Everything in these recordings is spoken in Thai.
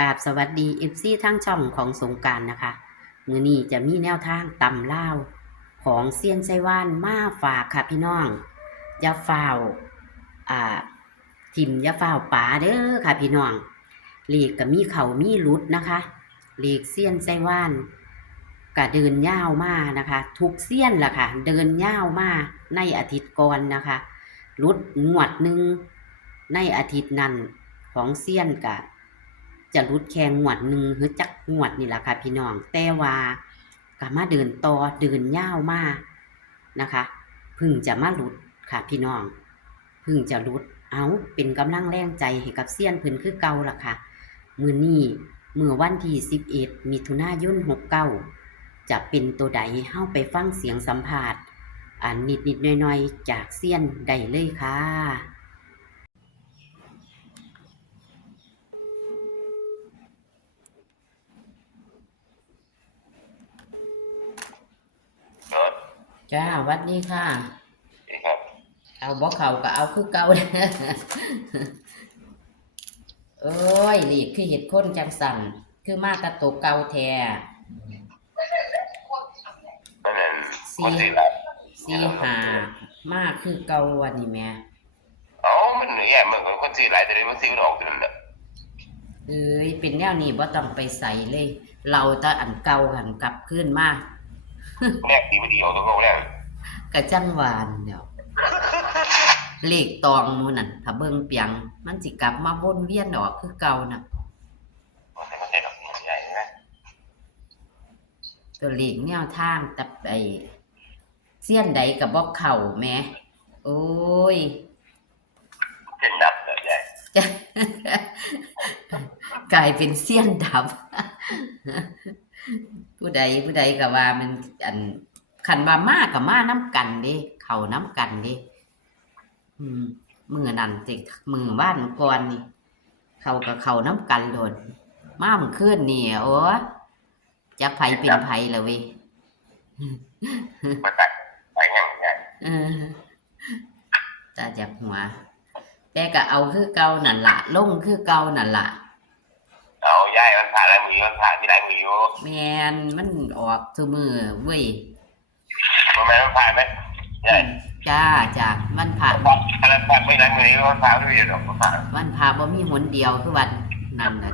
กราบสวัสดี FC ทั้งช่องของสงกรานต์นะคะมื้อนี้จะมีแนวทางตำลาวของเซียนไชว่านมาฝากค่ะพี่น้องอย่าฟ้าวอ่าทิมอย่าฟ้าวป๋าเด้อค่ะพี่น้องเลขก็มีเข้ามีหลุดนะคะเลขเซียนไชว่านก็เดินยาวมานะคะทุกเซียนล่ะค่ะเดินยาวมาในอาทิตย์ก่อนนะคะหลุดงวดหนึ่งในอาทิตย์นั้นของเซียนก็จะหลุดแค่งวดหนึ่งหรือจักงวดนี่แหละค่ะพี่น้องแต่ว่าก็มาเดินต่อเดินยาวมานะคะเพึ่งจะมาหลุดค่ะพี่น้องเพึ่งจะหลุดเอาเป็นกำลังแรงใจให้กับเซียนเพิ่นคือเก่าล่ะค่ะมื้อนี้มื้อวันที่11มิถุนายน69จะเป็นตัวใดเฮาไปฟังเสียงสัมภาษณ์นิดๆหน่อยๆจากเซียนได้เลยค่ะจ้าหวัดดีค่ะครับเอาบ่เข้าก็เอาคือเก่า เอ้ยหลีกคือเห็ดคนจังสั่นคือมาแตะตกเก่าแท้นั่นแหละคสี่นที่รับสี่หามาคือเก่าวันนี้แหม่มันแย่เหมือนคนที่หลายแต่ได้มันซื้อดอกนั่นแหละเอ้ยเป็นแนวนี้บ่ต้องไปใส่เลย เราแตะอันเก่าหันกลับคืนมา แรกดีไม่ดีเอาตัวเขาแรก กะจังหวานเดี๋ยวเลขตองหมู่นั่นถ้าเบิ่งเปียงมันสิกลับมาวนเวียนออกคือเก่าน่ะมันใช่ดอกใหญ่นะตัวเลขแนวทางแต่ไอ้เสี้ยนใดก็บ่เข้าแหมโอ้ย เส้นนับเลยใหญ่ กลายเป็นเสี้ยนดับ ผู้ใดก็ว่ามันอันคันว่ามาก็มาน้ำกันเด้เข้าน้ำกันเด้มื้อนั้นสิมื้อวานก่อนนี่เขาก็เข้าน้ำกันโดดมาเมื่อคืนนี่โอ้จักไผเป็นไผล่ะเว้ย มาตัดไปแห้งใหญ่เออตาจากหัวแต่ก็เอาคือเก่านั่นล่ะลงคือเก่านั่นล่ะเอาใหญ่มันผ่านแล้วมือมันผ่านที่ไหนมืออยู่แม่นมันออกซุมื้อเว้ยมันผ่านไหมใหญ่จ้าวันพระ อะไรผ่านไม่ไหนมือนี้มันผ่านไม่ได้ดอกมันผ่านวันพระบ่มีหนเดียวคือวันนั้นน่ะ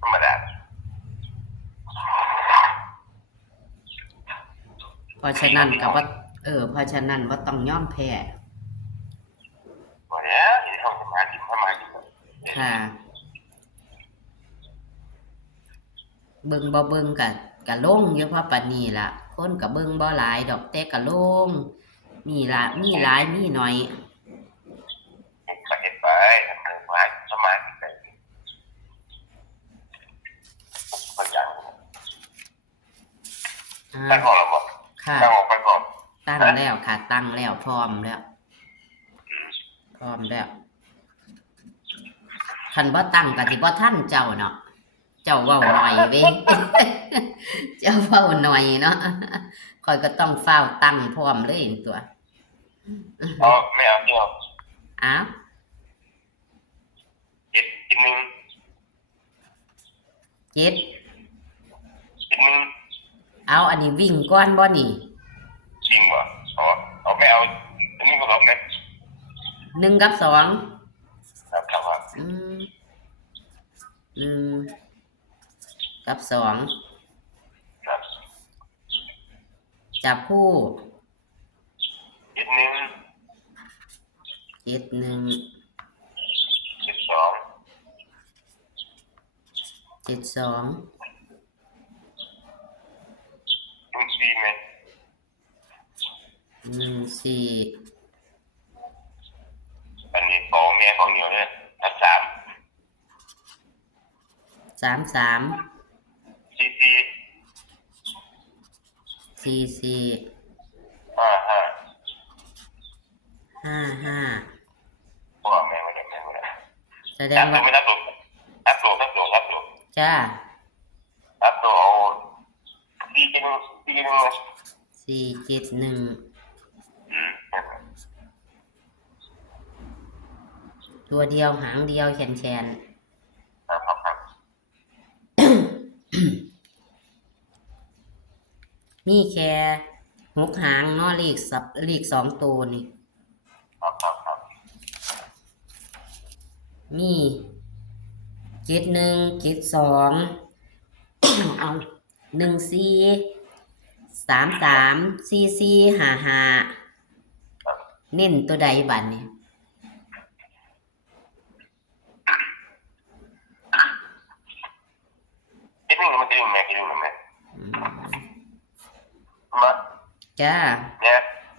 ธรรมดาเพราะฉะนั้นก็บ่เพราะฉะนั้นบ่ต้องยอมแพ้หมดแล้วที่ห้องทำงานที่ทำงานค่ะเบิ่งบ่เบิ่งก็ลงอยู่เพราะปานนี้ล่ะคนก็เบิ่งบ่หลายดอกแต่ก็ลงมีหลายมีน้อยก็เห็นไปทำงานสมัยไปประจันตั้งของเราหมดค่ะตั้งของไปก่อนตั้งแล้วค่ะตั้งแล้วพร้อมแล้วคันบ่ตั้งก็สิบ่ทันเจ้าเนาะเจ้าเว้าหน่อยเว้ย เจ้าเว้าหน่อยเนาะข้อยก็ต้องฟ้าวตั้งพร้อมเลยตัวไม่เอาที่เอาอ้าวจิตนึงเจ็ดจิตนึงเอาอันนี้วิ่งก่อนบ่นี่ จริงวะเอาไม่เอาอันนี้ก็เอาไหม1 กับ 2ครับครับว่า1 กับ 2ครับจับคู่จิตนึง71 12 7214ไหม14อันนี้โปรเมียของอยู่เนี่ย33 44 44 55พวกแม่ไม่ได้แสดงว่าไม่รับตัวจ้ารับตัวเอา471 ตัวเดียวหางเดียวแขน ครับครับครับ มีแค่6 หางเนาะเลข2 ตัวนี่ ครับครับครับ มี71 72 เอา14 33 44 55เน้นตัวใดบัดนี้ กินหนึ่งมันกินหนึ่งแม่กินหนึ่งแม่ อืม มา จ้า เนี่ย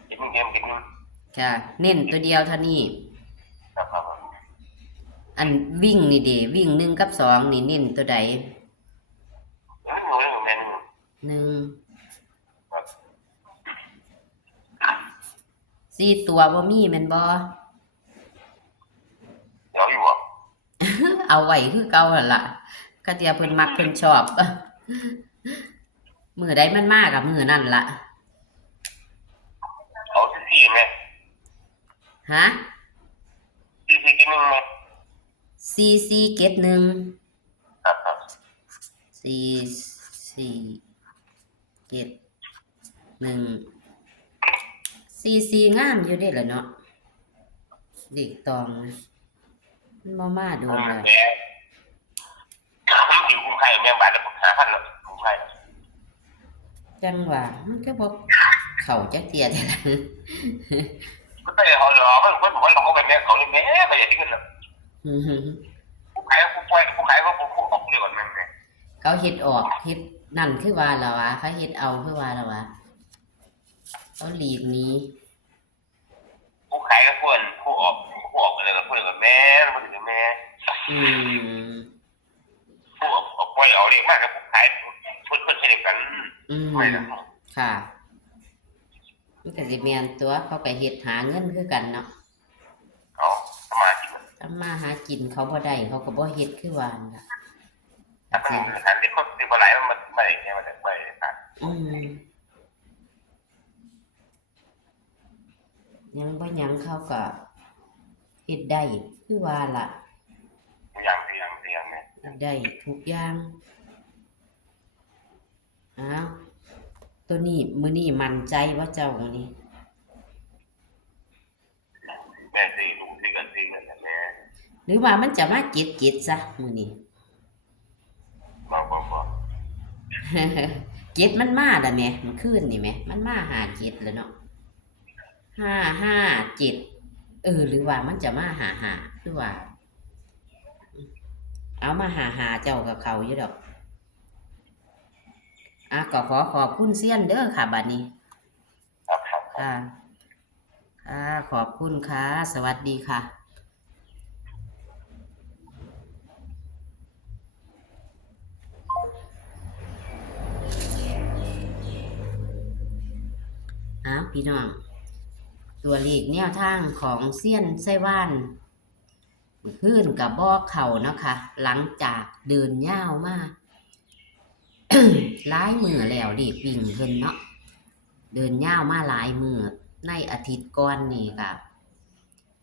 กินหนึ่งกินหนึ่ง จ้าเน้นตัวเดียวเท่านี้ ครับครับ อันวิ่งนี่เด้วิ่ง1 กับ 2นี่เน้นตัวใด หนึ่งแม่หนึ่ง 4 ตัวบ่มีแม่นบ่ เดี๋ยวอยู่อ่ะ เอาไว้คือเก่าหั่นล่ะก็เทียเพิ่นมักเพิ่นชอบ มื้อใดมันมาก็มื้อนั้นล่ะ เอาสี่แม่ ฮะ สี่กินหนึ่งแม่ 4471ครับครับ 4471งามอยู่เด้ล่ะเนาะเด็กตองนะมันบ่มาโดนแล้ว แม่อยู่คุ้มค่าแม่บาทละ5,000แล้วคุ้มค่า จังว่ามันก็บ่เข้าจักเที่ยเด้ล่ะ ก็ได้เขาหรอมันหลอกไปแม่เขาเลยแม่ไม่ได้เงินหรอกผู้ขายผู้ป่วยผู้ขายก็ผู้ออกเดียวกันแม่ เขาเฮ็ดออกเฮ็ดนั่นคือว่าแล้ววะเขาเฮ็ดเอาคือว่าแล้ววะเขาหลีกหนี ผู้ขายก็ควรผู้ออกอะไรก็ควรกับแม่มันถึงแม่ อืม ผู้ออกป่วยเอาเลยมากกับผู้ขายเพื่อนใช้กัน อืม ไม่นะ ค่ะมันก็สิแม่นตัวเขาก็เฮ็ดหาเงินคือกันเนาะ เขาสมาธิ ทำมาหากินเขาบ่ได้เขาก็บ่เฮ็ดคือว่านั่นล่ะ ถ้าเป็นการที่คนที่มาไหลมันไม่เนี่ยมันจะไม่ครับ อืมยังบ่หยังเขาก็เฮ็ดได้คือว่าล่ะ อย่างเนี่ย เฮ็ดได้ทุกอย่างอ้าวตัวนี้มื้อนี้มั่นใจว่าเจ้ามื้อนี้ แม่ตีดูที่กันตีกันแม่ หรือว่ามันจะมาเจ็ดซะมื้อนี้ บาง เจ็ดมันมาแล้วแหมมันคืนนี่แหมมันมาหาเจ็ดแล้วเนาะ557หรือว่ามันจะมาหาหรือว่า เอามาหาเจ้ากับเขาอยู่ดอกก็ขอบคุณเซียนเด้อค่ะบัดนี้ ครับ ค่ะขอบคุณค่ะสวัสดีค่ะพี่น้องตัวเลขแนวทางของเซียนไส้ว่านขึ้นกับบอกเขาเนาะค่ะหลังจากเดินย่าวมา หลายมือแล้วดิปิ่งเพิ่นเนาะเดินย่าวมาหลายมือในอาทิตย์ก่อนนี่ก็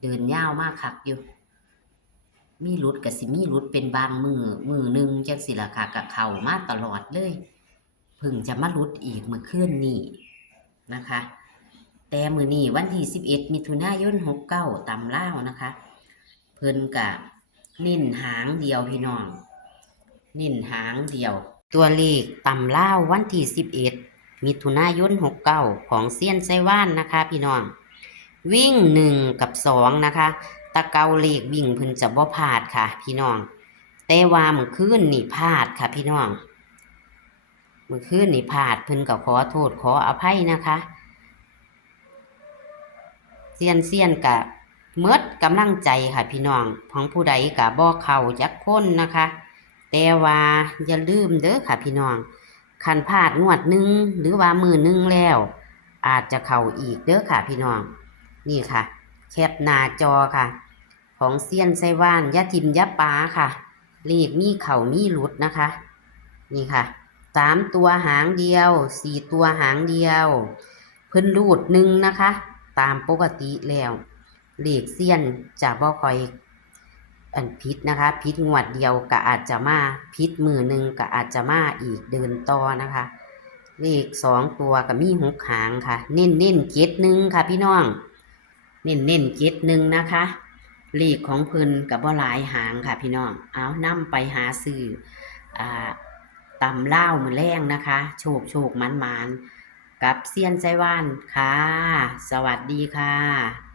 เดินย่าวมาคักอยู่มีรุดก็สิมีรุดเป็นบางมือหนึงจังสิล่ะค่ะก็เข้ามาตลอดเลยเพิ่งจะมารุดอีกเมื่อคืนนี้นะคะแต่มื้อนี้วันที่11มิถุนายน69ตำลาวนะคะเพิ่นก็เน้นหางเดียวพี่น้องเน้นหางเดียวตัวเลขตำลาววันที่11มิถุนายน69ของเซียนไส้ว่านนะคะพี่น้องวิ่ง1กับ2นะคะตะเกาเลขวิ่งเพิ่นจะบ่พลาดค่ะพี่น้องแต่ว่าเมื่อคืนนี่พลาดค่ะพี่น้องเมื่อคืนนี่พลาดเพิ่นก็ขอโทษขออภัยนะคะเซียนกะเมิดกำลังใจค่ะพี่น้องของผู้ใดกะบ่เข้าจักคนนะคะแต่ว่าอย่าลืมเด้อค่ะพี่น้องคันพลาดงวดหนึ่งหรือว่ามือหนึ่งแล้วอาจจะเข้าอีกเด้อค่ะพี่น้องนี่ค่ะแคปหน้าจอค่ะของเซียนไส้ว่านยะทิมยะปาค่ะเลขมีเข่ามีหลุดนะคะนี่ค่ะ3 ตัวหางเดียว4 ตัวหางเดียวเพิ่นรูด1นะคะตามปกติแล้วเลขเซียนจะบ่ค่อย อันพิษนะคะพิษงวดเดียวก็อาจจะมาพิษมือหนึ่งก็อาจจะมาอีกเดินต่อนะคะเลข2ตัวก็มี6หางค่ะเน้น71ค่ะพี่น้องเน้น71นะคะเลขของเพิ่นก็บ่หลายหางค่ะพี่น้องเอานำไปหาซื้อตำล่าวมื้อแรงนะคะโชคมันกับเซียนไส้ว่านค่ะสวัสดีค่ะ